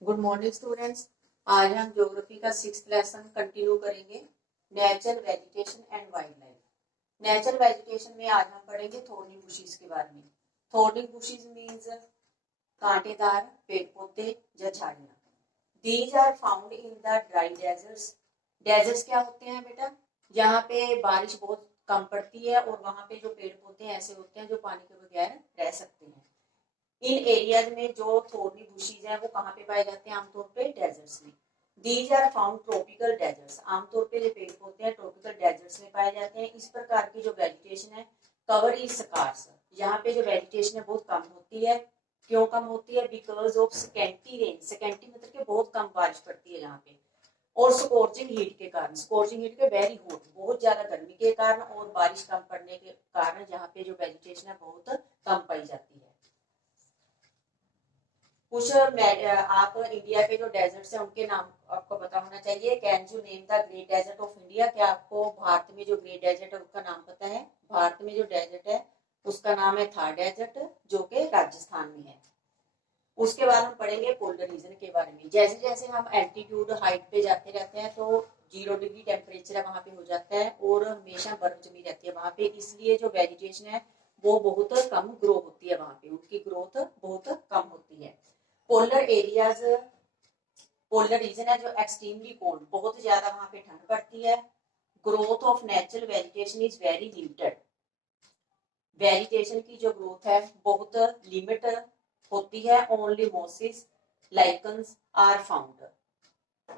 Good morning students. आज हम geography का 6th लेसन कंटिन्यू करेंगे। Nature, vegetation and wild life. Nature vegetation में आज हम पढ़ेंगे थॉर्निंग बुशीज के बारे में। थॉर्निंग बुशीज मीन्स कांटेदार पेड़ पौधे या झाड़ियां। These are found in the dry deserts. Deserts क्या होते हैं बेटा? यहाँ पे बारिश बहुत कम पड़ती है और वहां पे जो पेड़ पौधे ऐसे होते हैं जो पानी के बगैर रह सकते हैं। इन एरियाज में जो थोड़ी बुशीज है वो कहाँ पे पाए जाते हैं? आमतौर पे डेजर्ट्स में। These are found tropical deserts. आमतौर पे जो पेड़ पौधे हैं ट्रॉपिकल डेजर्ट्स में पाए जाते हैं। इस प्रकार की जो वेजिटेशन है कवर इज स्कार्स। यहाँ पे जो वेजिटेशन है बहुत कम होती है। क्यों कम होती है? Because of scanty rain. Scanty मतलब कि बहुत कम बारिश पड़ती है यहाँ पे। और स्कॉर्चिंग हीट के कारण, स्कॉर्चिंग हीट के वेरी हॉट, बहुत ज्यादा गर्मी के कारण और बारिश कम पड़ने के कारण यहाँ पे जो वेजिटेशन है बहुत कम पाई जाती है। कुछ आप इंडिया के जो डेजर्ट्स हैं उनके नाम आपको पता होना चाहिए। Can you name the great desert of India? क्या आपको भारत में जो ग्रेट डेजर्ट है उसका नाम पता है? भारत में जो डेजर्ट है उसका नाम है थार डेजर्ट, जो कि राजस्थान में है। उसके बाद हम पढ़ेंगे पोलर रीजन के बारे में। जैसे जैसे हम एल्टीट्यूड हाइट पे जाते रहते हैं तो 0 डिग्री टेम्परेचर वहां पे हो जाता है और हमेशा बर्फ जमी रहती है वहां पे, इसलिए जो वेजिटेशन है वो बहुत कम ग्रो होती है वहां पे, उनकी ग्रोथ बहुत कम होती है। पोलर एरियाज, पोलर रीजन है जो एक्सट्रीमली कोल्ड, बहुत ज्यादा वहां पे ठंड पड़ती है। Growth of natural vegetation is very limited. Vegetation की जो ग्रोथ है बहुत लिमिट होती है। Only mosses lichens are found.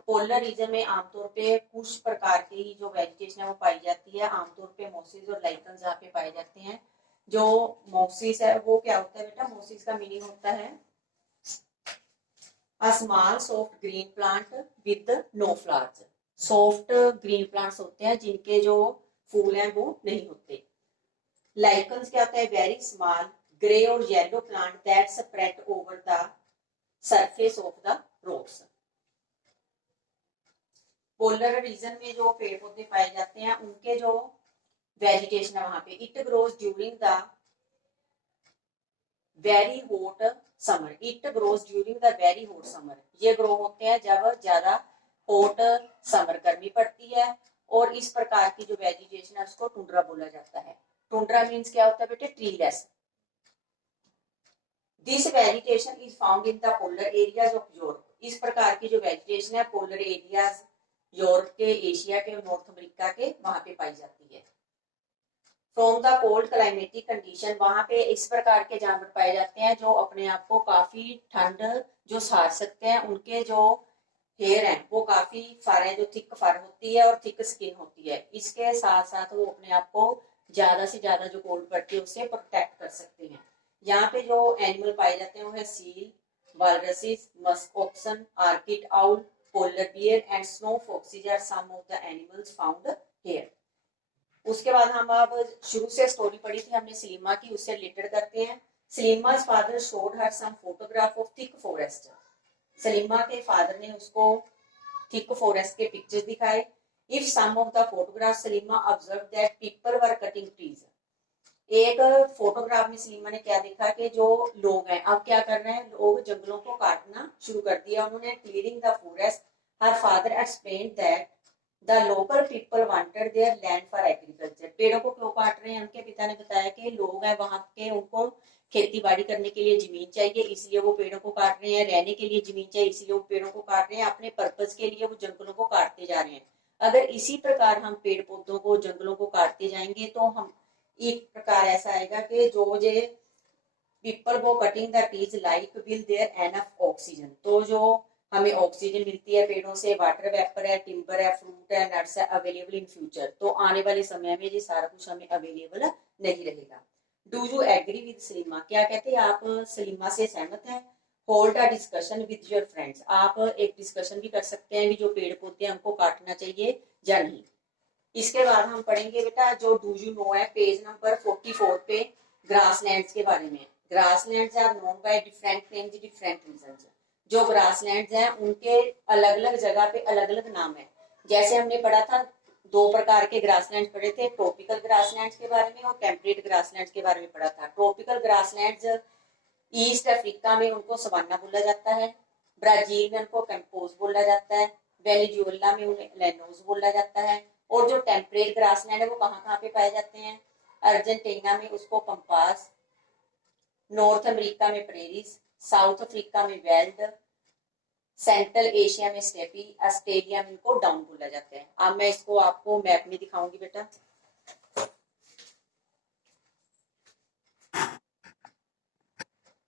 Polar region में आमतौर पे कुछ प्रकार की जो वेजिटेशन है वो पाई जाती है। आमतौर पे मॉसिस और लाइकन्स यहाँ पे पाए जाते हैं। जो मॉसिस है वो क्या होता है बेटा? मॉसिस का मीनिंग होता है A small soft green plant with no flowers। Soft green plants होते हैं जिनके जो फूल हैं वो नहीं होते। लाइकन्स क्या होता है? वेरी स्मॉल ग्रे और yellow plant that spread over the surface of the rocks. Polar region में जो पेड़ पौधे पाए जाते हैं उनके जो वेजिटेशन है वहां पे, it grows during the very hot summer. It grows during the very hot summer. ये ग्रो होते हैं जब ज्यादा हॉट समर, गर्मी पड़ती है। और इस प्रकार की जो वेजिटेशन है उसको टुंड्रा बोला जाता है। टुंड्रा मीन्स क्या होता है बेटे? Treeless. This vegetation is found in the polar areas of Europe. इस प्रकार की जो वेजिटेशन है पोलर एरियाज यूरोप के, एशिया के, नॉर्थ अमेरिका के वहां पे पाई जाती है। From the cold climatic condition, वहां पे इस प्रकार के जानवर पाए जाते हैं जो अपने आप को काफी ठंड जो सहार सकते हैं। उनके जो हेयर है वो काफी फर है, जो थिक फर होती है और थिक स्किन होती है। इसके साथ साथ वो अपने आप को ज्यादा से ज्यादा जो कोल्ड पड़ती है उससे प्रोटेक्ट कर सकते हैं। यहाँ पे जो एनिमल पाए जाते हैं वो है seal, walruses, musk oxen, arctic owl, polar bear and snow foxes are some of the animals found here. उसके बाद हम अब शुरू से स्टोरी पढ़ी थी हमने सलीमा की, उससे रिलेटेड करते हैं। Salima's father showed her some photograph of thick forest. Salima के फादर ने उसको थिक फॉरेस्ट के पिक्चर्स दिखाए। If some of the photograph Salima observe that people were cutting trees. एक फोटोग्राफ में सलीमा ने क्या देखा कि जो लोग हैं अब क्या कर रहे हैं, लोग जंगलों को काटना शुरू कर दिया उन्होंने। Clearing the forest, her father explain that the local people wanted there land for agriculture. पेड़ों को क्यों काट रहे हैं? उनके पिता ने बताया कि लोग हैं वहां के, उनको खेती बाड़ी करने के लिए जमीन चाहिए, इसलिए वो पेड़ों को काट रहे हैं। रहने के लिए जमीन चाहिए, इसलिए वो पेड़ों को काट रहे हैं। अपने पर्पज के लिए वो जंगलों को काटते जा रहे हैं। अगर इसी प्रकार हम पेड़ पौधों को, जंगलों को काटते जाएंगे तो हम एक प्रकार ऐसा आएगा कि जो जे पीपल वो cutting the trees like will there enough oxygen. तो जो हमें ऑक्सीजन मिलती है पेड़ों से, वाटर वेपर है, टिम्बर है, फ्रूट है, नट्स है, अवेलेबल इन फ्यूचर, तो आने वाले समय में ये सारा कुछ हमें अवेलेबल नहीं रहेगा। Do you agree with Salima? क्या कहते हैं आप सलीमा से सहमत हैं? Hold a discussion with your friends. आप एक डिस्कशन भी कर सकते हैं भी जो पेड़ पौधे हमको काटना चाहिए या नहीं। इसके बाद हम पढ़ेंगे बेटा जो डू यू नो है, पेज नंबर 44 पे, ग्रासलैंड्स के बारे में। Grasslands are known by different names, different regions. जो ग्रासलैंड्स हैं उनके अलग अलग जगह पे अलग अलग नाम है। जैसे हमने पढ़ा था, दो प्रकार के ग्रासलैंड्स पढ़े थे, ट्रॉपिकल ग्रासलैंड्स के बारे में और टेम्परेट ग्रासलैंड्स के बारे में पढ़ा था। ट्रॉपिकल ग्रासलैंड्स ईस्ट अफ्रीका में उनको सवाना बोला जाता है। ब्राजील में उनको कैंपोज बोला जाता है, वेनेजुएला में उन्हें लेनोज बोला जाता है। और जो टेम्परेट ग्रासलैंड है वो कहाँ पे पाए जाते हैं? अर्जेंटीना में उसको पंपास, नॉर्थ अमेरिका में प्रेरीज, साउथ अफ्रीका में वेल्ड, सेंट्रल एशिया में स्टेपी, ऑस्ट्रेलिया में इनको डाउन बोला जाता है। अब मैं इसको आपको मैप में दिखाऊंगी बेटा।